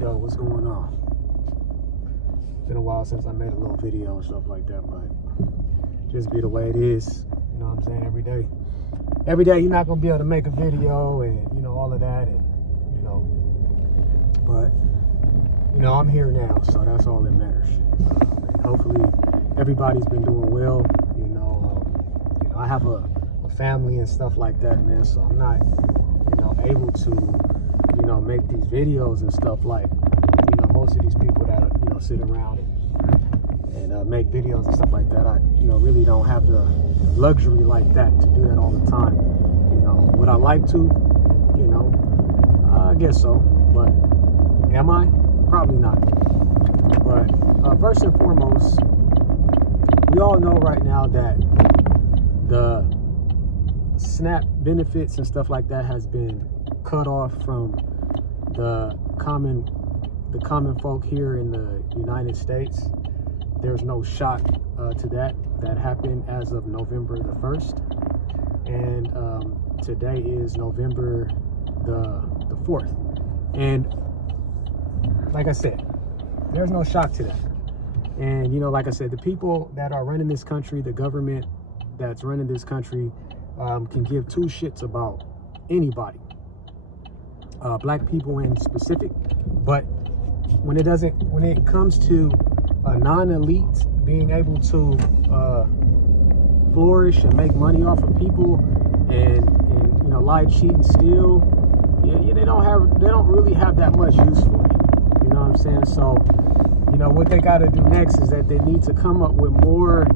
Yo, what's going on? Been a while since I made a little video and stuff like that, but just be the way it is. You know what I'm saying? Every day you're not gonna be able to make a video and all of that, and but I'm here now, so that's all that matters. Hopefully everybody's been doing well. I have a family and stuff like that, man, so I'm not able to make these videos and stuff like most of these people that sit around and make videos and stuff like that. I really don't have the luxury like that to do that all the time. Would I like to? I guess so, but am I? Probably not. But first and foremost, we all know right now that the SNAP benefits and stuff like that has been cut off from the common folk here in the United States. There's no shock to that. That happened as of November the 1st, and today is November the 4th. And like I said, there's no shock to that. And like I said, the people that are running this country, the government that's running this country, can give two shits about anybody, black people in specific. But when it comes to a non-elite being able to flourish and make money off of people and lie, cheat, and steal, they don't really have that much use for you. You know what I'm saying? So what they got to do next is that they need to come up with more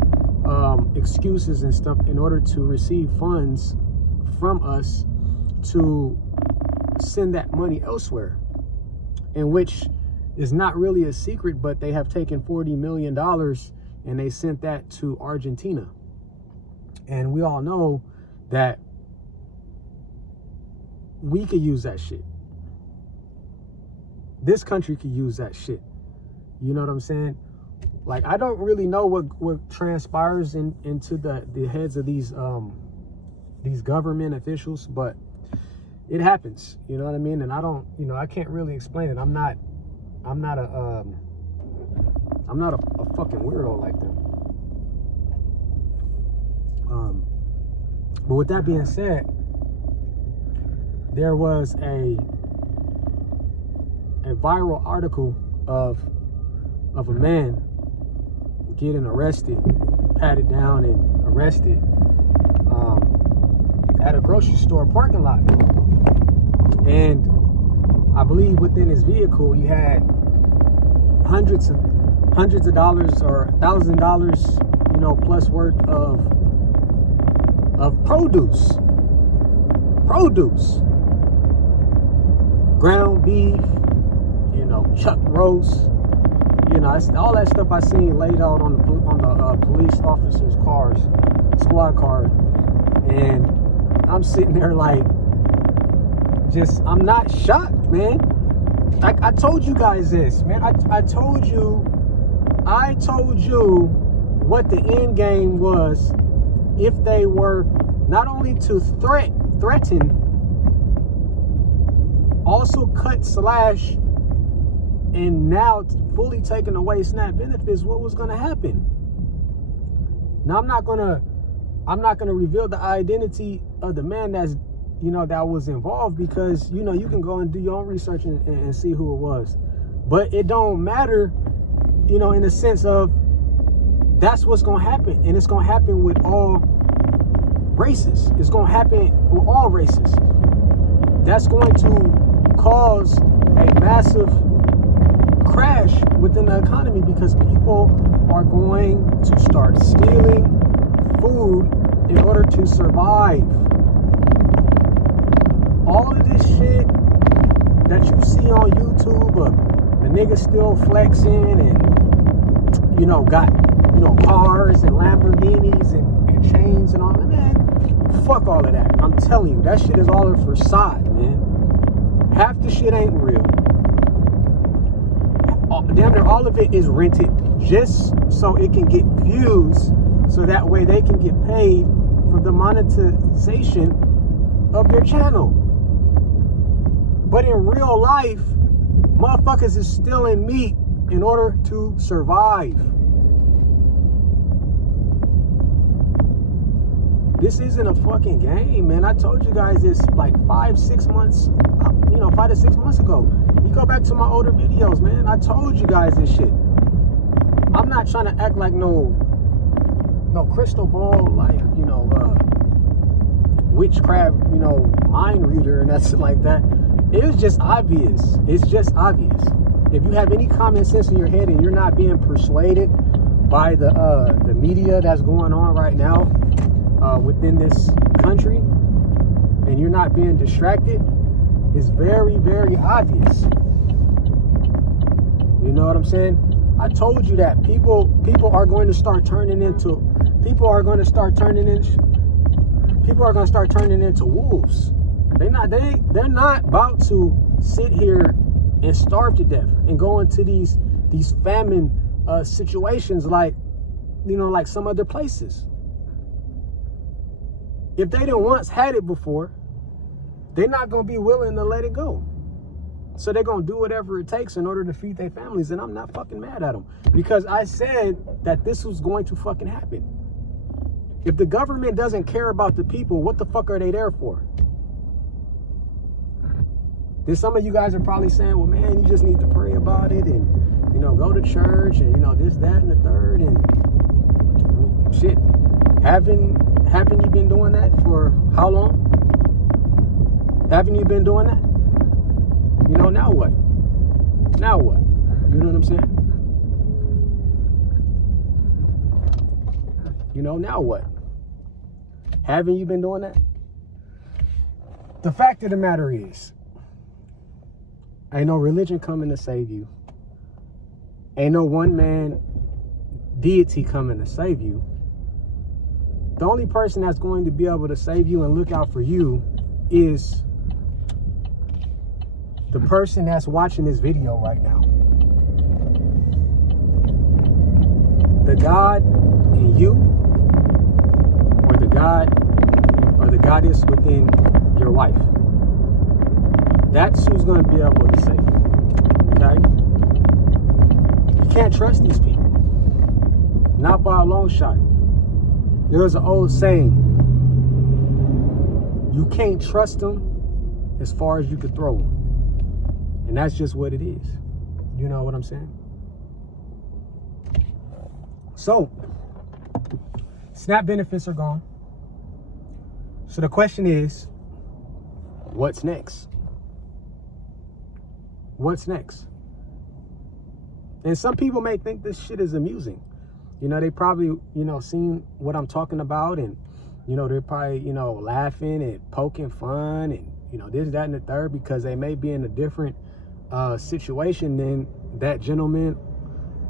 excuses and stuff in order to receive funds from us to send that money elsewhere, in which is not really a secret, but they have taken $40 million and they sent that to Argentina. And we all know that we could use that shit. This country could use that shit. You know what I'm saying? Like, I don't really know what transpires into the heads of these government officials, but it happens. You know what I mean? And I don't, I can't really explain it. I'm not a fucking weirdo like them. But with that being said, there was a viral article of a man getting arrested, patted down and arrested at a grocery store parking lot. And I believe within his vehicle he had hundreds of dollars or $1,000, plus worth of produce, ground beef, chuck roast, all that stuff I seen laid out on the police officers' cars, squad cars. And I'm sitting there like, I'm not shocked, man. I told you guys this, man. I told you what the end game was if they were not only to threaten, also cut, slash, and now fully taking away SNAP benefits. What was going to happen? Now I'm not gonna reveal the identity of the man that's that was involved, because you can go and do your own research and see who it was. But it don't matter, in the sense of that's what's gonna happen, and it's gonna happen with all races. It's gonna happen with all races. That's going to cause a massive crash within the economy, because people are going to start stealing food in order to survive. All of this shit that you see on YouTube, the niggas still flexing and got cars and Lamborghinis and chains and all that, man. Fuck all of that. I'm telling you, that shit is all a facade, man. Half the shit ain't real. Damn near all of it is rented just so it can get views, so that way they can get paid for the monetization of their channel. But in real life, motherfuckers is stealing meat in order to survive. This isn't a fucking game, man. I told you guys this like 5 to 6 months ago. You go back to my older videos, man. I told you guys this shit. I'm not trying to act like no crystal ball, like, witchcraft, mind reader and that's like that. It's just obvious. It's just obvious. If you have any common sense in your head and you're not being persuaded by the media that's going on right now within this country, and you're not being distracted, it's very, very obvious. You know what I'm saying? I told you that people are going to start turning into wolves. They're not about to sit here and starve to death and go into these famine situations like some other places. If they didn't once had it before, they're not going to be willing to let it go. So they're going to do whatever it takes in order to feed their families. And I'm not fucking mad at them, because I said that this was going to fucking happen. If the government doesn't care about the people, what the fuck are they there for? Then some of you guys are probably saying, well, man, you just need to pray about it and, go to church and, this, that, and the third. And shit, haven't you been doing that for how long? Haven't you been doing that? Now what? Now what? You know what I'm saying? Now what? Haven't you been doing that? The fact of the matter is, ain't no religion coming to save you. Ain't no one man deity coming to save you. The only person that's going to be able to save you and look out for you is the person that's watching this video right now. The God in you, or the God or the goddess within your wife. That's who's going to be able to save you. Okay? You can't trust these people. Not by a long shot. There's an old saying, you can't trust them as far as you could throw them. And that's just what it is. You know what I'm saying? So, SNAP benefits are gone. So the question is, what's next? What's next? And some people may think this shit is amusing. They probably, seen what I'm talking about, and, they're probably, laughing and poking fun and, this, that, and the third, because they may be in a different situation than that gentleman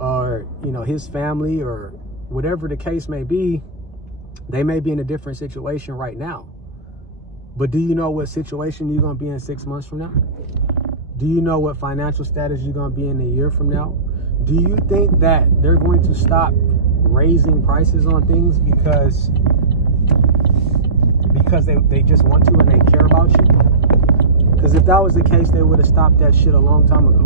or, his family, or whatever the case may be. They may be in a different situation right now. But do you know what situation you're going to be in 6 months from now? Do you know what financial status you're going to be in a year from now? Do you think that they're going to stop raising prices on things because they just want to and they care about you? Because if that was the case, they would have stopped that shit a long time ago.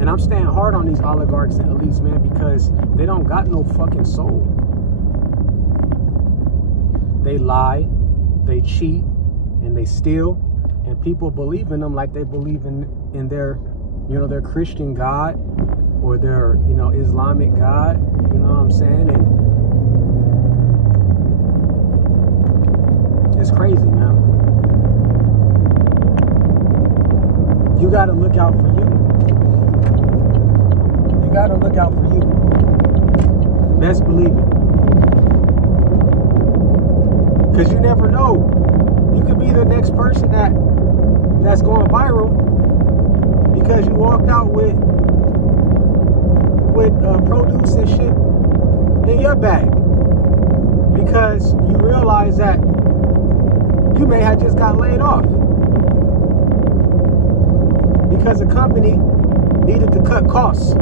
And I'm staying hard on these oligarchs and elites, man, because they don't got no fucking soul. They lie, they cheat, and they steal, and people believe in them like they believe in their, their Christian God or their, Islamic God. You know what I'm saying? And it's crazy, man. You got to look out for you. You got to look out for you. Best believe it. Because you never know. You could be the next person that's going viral because you walked out with produce and shit in your bag. Because you realize that you may have just got laid off. Because the company needed to cut costs.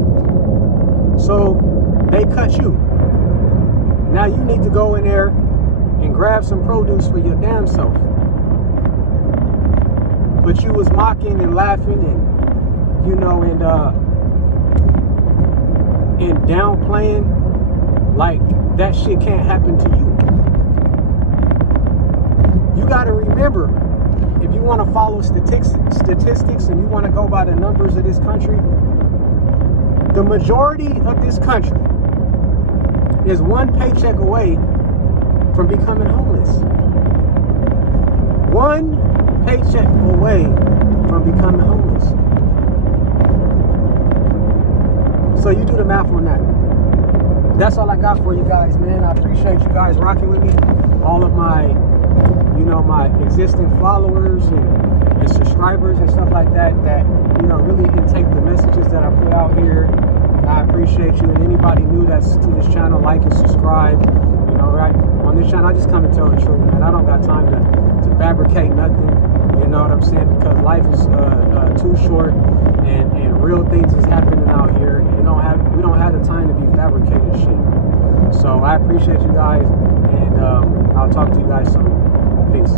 So they cut you. Now you need to go in there and grab some produce for your damn self. but you was mocking and laughing and, you know, and downplaying like that shit can't happen to you. You got to remember, if you want to follow statistics and you want to go by the numbers of this country, the majority of this country is one paycheck away from becoming homeless. One paycheck away from becoming homeless. So you do the math on that. That's all I got for you guys, man. I appreciate you guys rocking with me. All of my, you know, my existing followers and subscribers and stuff like that, you know, really intake the messages that I put out here. And I appreciate you. And anybody new that's to this channel, like and subscribe. You know, right on this channel, I just come and tell the truth, man. I don't got time to fabricate nothing. You know what I'm saying? Because life is too short, and real things is happening out here. We don't have the time to be fabricated shit. So I appreciate you guys, and I'll talk to you guys soon. Peace.